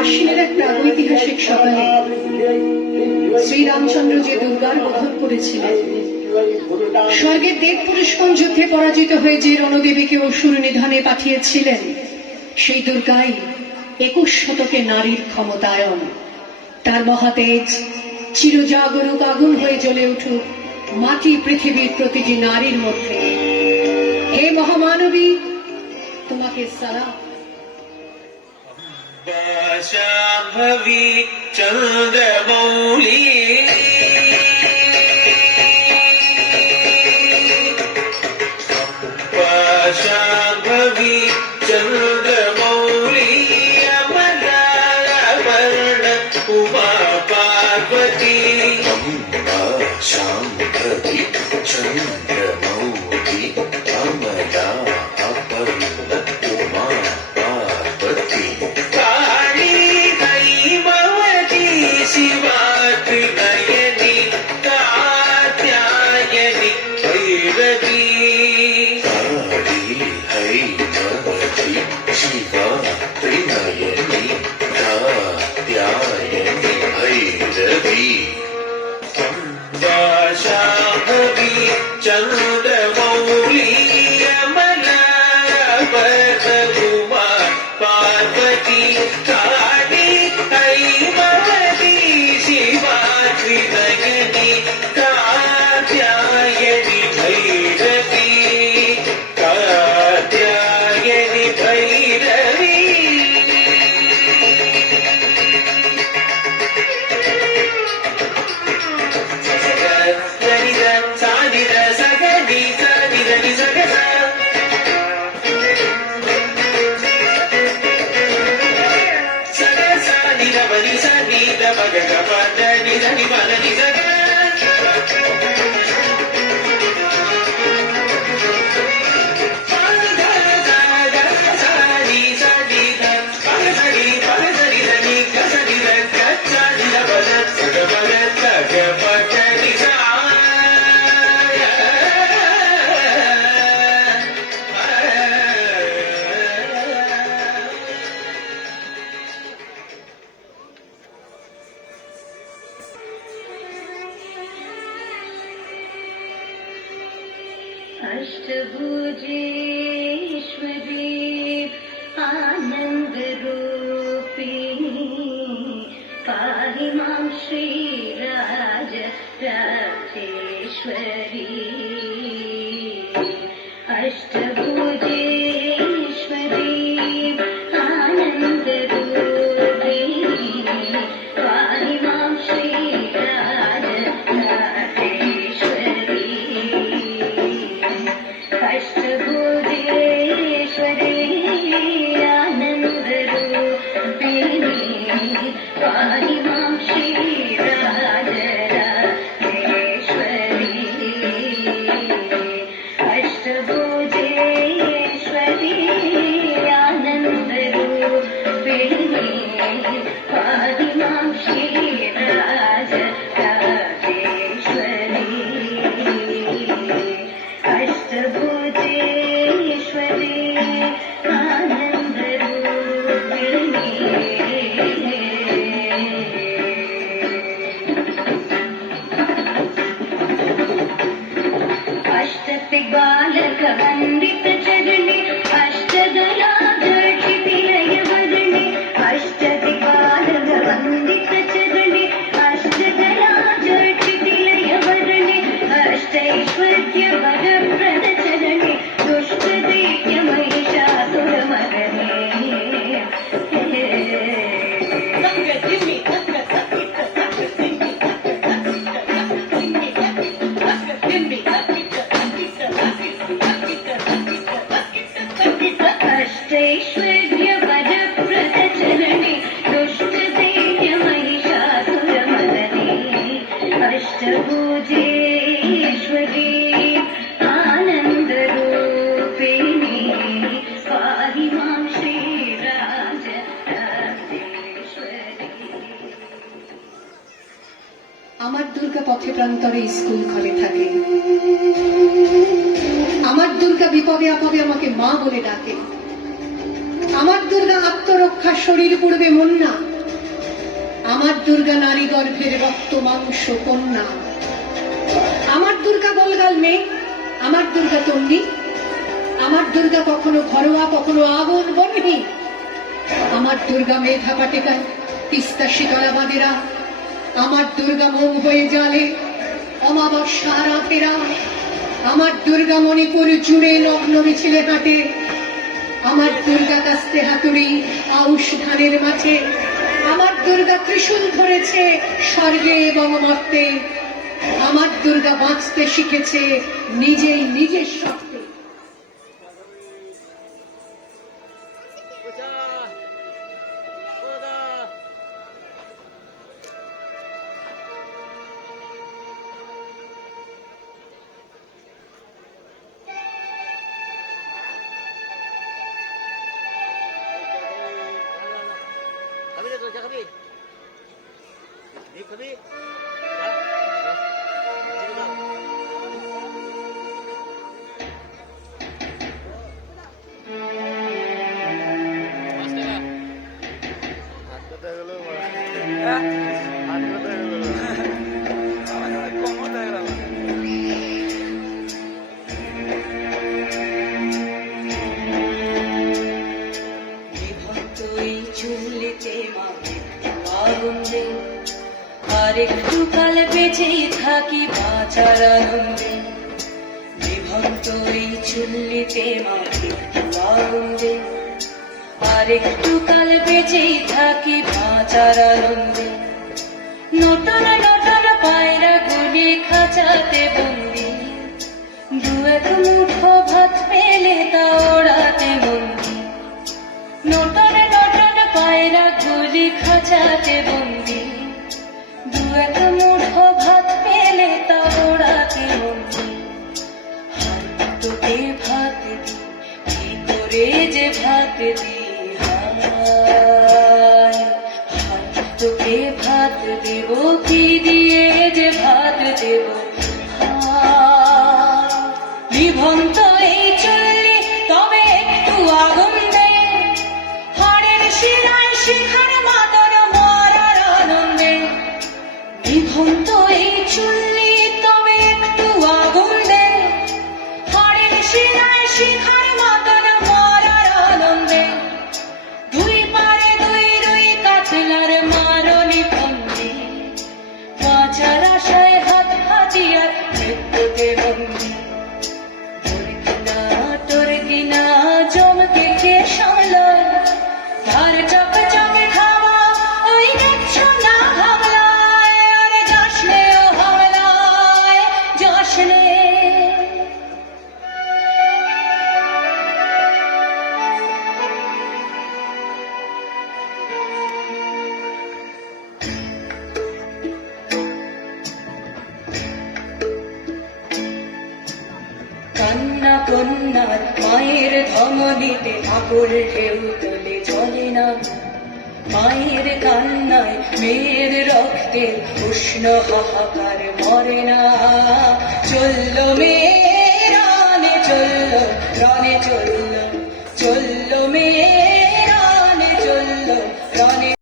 আশ্বিনের এক প্রাগৈতিহাসিক সকালে শ্রীরামচন্দ্র যে দুর্গার বোধন করেছিলেন, স্বর্গের দেব পুরুষগণ যুদ্ধে পরাজিত হয়ে যে রণদেবীকে অসুর নিধনে পাঠিয়েছিলেন, সেই দুর্গাই 21 শতকে নারীর ক্ষমতায়ন। তার মহাতেজ চিরজাগরুক আগুন হয়ে জ্বলে উঠুক মাটি পৃথিবীর প্রতিটি নারীর মধ্যে। হে মহামানবী, তোমাকে সালাম। शाम्भवी चन्द्रमौली शाम्भवी चन्द्रमौली अमलावर्ण उमा पार्वती शाम्भवी चन्द्रमौली अमला अपर्ण उमा पार्वती शिवात्रि नयनी कात्यायनी भैरवी काली हैमवती शिवात्रि नयनी कात्यायनी भैरवी शाम्भवी चन्द्रमौली अमलावर्ण उमा पार्वती काली हैमवती शिवात्रि नयनी कात्यायनी भैरवी कात्यायनी भैरवी अष्टभुजेश्वरी आनन्दरूपिणी पाहि मां श्रीराजराजेश्वरी अष्टभुजेश्वरी आनन्दरूपिणी पाहि मां श्रीराजराजेश्वरी अष्टभुजेश्वरी आनन्दरूपिणी पाहि मां श्रीराजराजेश्वरी अष्टभुजेश्वरी आनन्दरूपिणी पाहि मां श्रीराजराजेश्वरी अष्टभुजेश्वरी आनन्दरूपिणी अष्टदिग्बालकवन्दितचरणे अष्टदलाधर्षितिलयवदने अष्टदिग्बालकवन्दितचरणे अष्टदलाधर्षितिलयवदने अष्टैश्वर्यवरप्रदचरणे दुष्टदैत्यमहिषासुरमर्दने अष्टैश्वर्यवरप्रदचरणे दुष्टदैत्यमहिषासुरमर्दने अष्टभुजेश्वरी आनन्दरूपिणी पाहि मां श्रीराजराजेश्वरी। আমার দুর্গা পথে প্রান্তরে স্কুল ঘরে থাকে। আমার দুর্গা বিপদে আপদে আমাকে মা বলে ডাকে। আমার দুর্গা আত্মরক্ষা শরীর পূর্বে মন্না, আমার দুর্গা নারী গর্ভের রক্ত মাংস কন্যা, আমার দুর্গা গোলগাল মেয়ে, আমার দুর্গা তন্ডি, আমার দুর্গা কখনো ঘরোয়া কখনো আগুন বন্যী, আমার দুর্গা মেধা পাটেকার তিস্তা শীতলা বাঁধেরা, আমার দুর্গা মোম হয়ে জালে অমাবস্যা রাতেরা, আমার দুর্গা মণিপুর জুড়ে নগ্ন মিছিলে হাঁটে, আমার দুর্গা কাস্তে হাতুড়ি আউশ ধানের মাঠে, আমার দুর্গা ত্রিশূল ধরেছে স্বর্গে এবং মর্তে, আমার দুর্গা বাঁচতে শিখেছে নিজেই নিজের শক্তি। আরেকটু কাল বেঁচেই থাকি বাঁচার আনন্দে, বিভক্ত এই চুল্লিতে মাকে আনন্দে, আরেকটু কাল বেঁচেই থাকি বাঁচার আনন্দে, নটন নটন পায়রা গুলি খাঁচাতে বন্দি, দু এক মুঠো ভাত পেলে তা ওড়াতে বন্দি, নটন নটন পায়রা গুলি খাঁচাতে বন্দি, দু এক মুঠো ভাত পেলে তা ওড়াতে বন্দি, হাত তোকে ভাত দি কি করে যে ভাত দি, হায় হাত তোকে ভাত দেব কি দিয়ে যে ভাত দেব, বিভন্ত এই চুল্লি তবে একটু আগুন দে, হাড়ের শিরায় শিখার মাদন মরার আনন্দে, বিভন্ত এই চুল্লি তবে একটু আগুন দে, হাড়ের শিরায় শিখার মাদন মরার আনন্দে, দুই পারে দুই রুই কাতলার মারলি ফন্দি, বাঁচার আশায় হাত হাতিয়ার মৃত্যুতে বন্দি, তোর কিনা জমকে কে সামলায়, তার চক চকে খাওয়া ওই দেখছো না হামলায়, আরে যাসনে ও হামলায় যাসনে। কান্না কন্যার মায়ের ধমনীতে আকুল ঢেউ তোলে চলে না, মায়ের কান্নায় মেয়ের রক্তের উষ্ণ হাহাকার মরে না, চলল মেয়ে রানে চলল, রানে চলল, চলল মেয়ে